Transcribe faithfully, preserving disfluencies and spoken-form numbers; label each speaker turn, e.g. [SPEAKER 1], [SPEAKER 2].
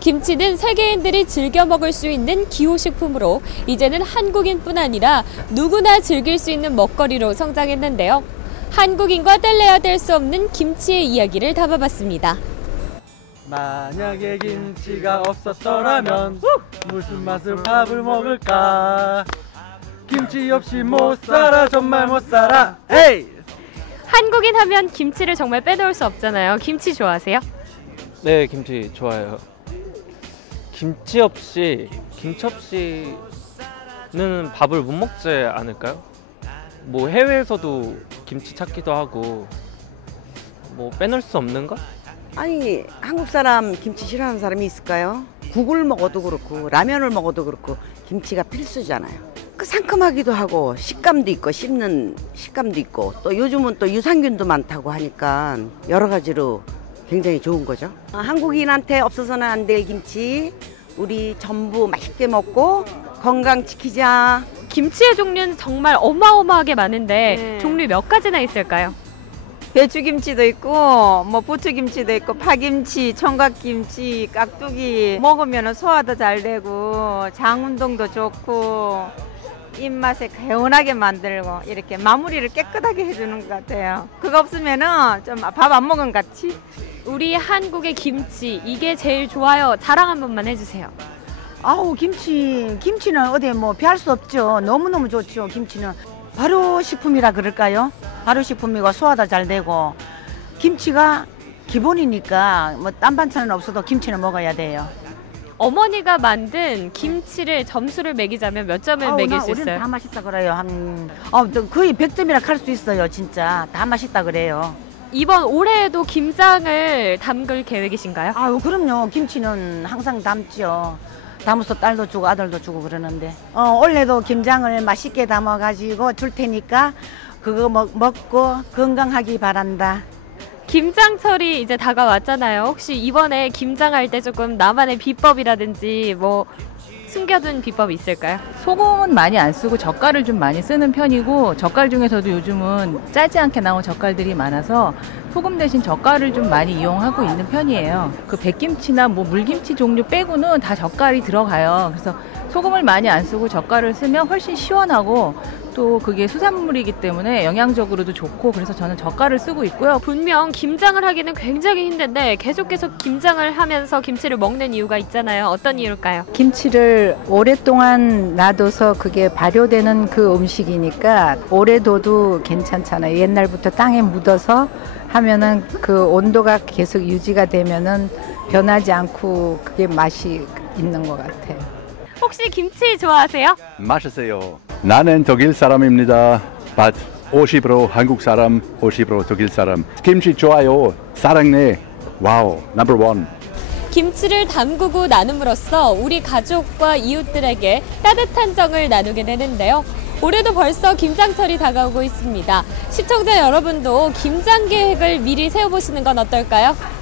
[SPEAKER 1] 김치는 세계인들이 즐겨 먹을 수 있는 기호식품으로 이제는 한국인뿐 아니라 누구나 즐길 수 있는 먹거리로 성장했는데요. 한국인과 뗄래야 뗄 수 없는 김치의 이야기를 담아봤습니다.
[SPEAKER 2] 만약에 김치가 없었더라면 무슨 맛으로 밥을 먹을까? 김치 없이 못 살아, 정말 못 살아. 에이!
[SPEAKER 1] 한국인 하면 김치를 정말 빼놓을 수 없잖아요. 김치 좋아하세요?
[SPEAKER 2] 네, 김치 좋아해요. 김치 없이, 김치 없이는 밥을 못 먹지 않을까요? 뭐 해외에서도 김치 찾기도 하고 뭐 빼놓을 수 없는 것?
[SPEAKER 3] 아니, 한국 사람 김치 싫어하는 사람이 있을까요? 국을 먹어도 그렇고 라면을 먹어도 그렇고 김치가 필수잖아요. 그 상큼하기도 하고 식감도 있고 씹는 식감도 있고 또 요즘은 또 유산균도 많다고 하니까 여러 가지로 굉장히 좋은 거죠. 한국인한테 없어서는 안 될 김치, 우리 전부 맛있게 먹고 건강 지키자.
[SPEAKER 1] 김치의 종류는 정말 어마어마하게 많은데
[SPEAKER 4] 네.
[SPEAKER 1] 종류 몇 가지나 있을까요?
[SPEAKER 4] 배추김치도 있고 뭐 부추김치도 있고 파김치, 청각김치, 깍두기 먹으면 소화도 잘 되고 장 운동도 좋고 입맛에 개운하게 만들고 이렇게 마무리를 깨끗하게 해주는 것 같아요. 그거 없으면은 좀 밥 안 먹은 것 같이.
[SPEAKER 1] 우리 한국의 김치 이게 제일 좋아요. 자랑 한 번만 해주세요.
[SPEAKER 5] 아우, 김치, 김치는 어디 뭐 피할 수 없죠. 너무너무 좋죠, 김치는. 발효식품이라 그럴까요? 발효식품이고 소화도 잘 되고 김치가 기본이니까 뭐 딴 반찬은 없어도 김치는 먹어야 돼요.
[SPEAKER 1] 어머니가 만든 김치를 점수를 매기자면 몇 점을
[SPEAKER 5] 아우,
[SPEAKER 1] 매길
[SPEAKER 5] 나
[SPEAKER 1] 수
[SPEAKER 5] 우리는
[SPEAKER 1] 있어요?
[SPEAKER 5] 다 맛있다 그래요. 한 어, 거의 백 점이라 할 수 있어요. 진짜 다 맛있다 그래요.
[SPEAKER 1] 이번 올해에도 김장을 담글 계획이신가요?
[SPEAKER 5] 아유, 그럼요. 김치는 항상 담죠. 담아서 딸도 주고 아들도 주고 그러는데 어, 올해도 김장을 맛있게 담아가지고 줄 테니까 그거 먹, 먹고 건강하기 바란다.
[SPEAKER 1] 김장철이 이제 다가왔잖아요. 혹시 이번에 김장할 때 조금 나만의 비법이라든지 뭐 숨겨둔 비법이 있을까요?
[SPEAKER 6] 소금은 많이 안 쓰고 젓갈을 좀 많이 쓰는 편이고 젓갈 중에서도 요즘은 짜지 않게 나온 젓갈들이 많아서 소금 대신 젓갈을 좀 많이 이용하고 있는 편이에요. 그 백김치나 뭐 물김치 종류 빼고는 다 젓갈이 들어가요. 그래서 소금을 많이 안 쓰고 젓갈을 쓰면 훨씬 시원하고 또 그게 수산물이기 때문에 영양적으로도 좋고 그래서 저는 젓갈을 쓰고 있고요.
[SPEAKER 1] 분명 김장을 하기는 굉장히 힘든데 계속 계속 김장을 하면서 김치를 먹는 이유가 있잖아요. 어떤 이유일까요?
[SPEAKER 7] 김치를 오랫동안 놔둬서 그게 발효되는 그 음식이니까 오래 둬도 괜찮잖아요. 옛날부터 땅에 묻어서 하면은 그 온도가 계속 유지가 되면은 변하지 않고 그게 맛이 있는 것 같아요.
[SPEAKER 1] 혹시 김치 좋아하세요?
[SPEAKER 8] 맛있어요. 나는 독일 사람입니다. but 오십 퍼센트 한국 사람, 오십 퍼센트 독일 사람. 김치 좋아요. 사랑해. 와우, 넘버 원.
[SPEAKER 1] 김치를 담그고 나눔으로써 우리 가족과 이웃들에게 따뜻한 정을 나누게 되는데요. 올해도 벌써 김장철이 다가오고 있습니다. 시청자 여러분도 김장 계획을 미리 세워보시는 건 어떨까요?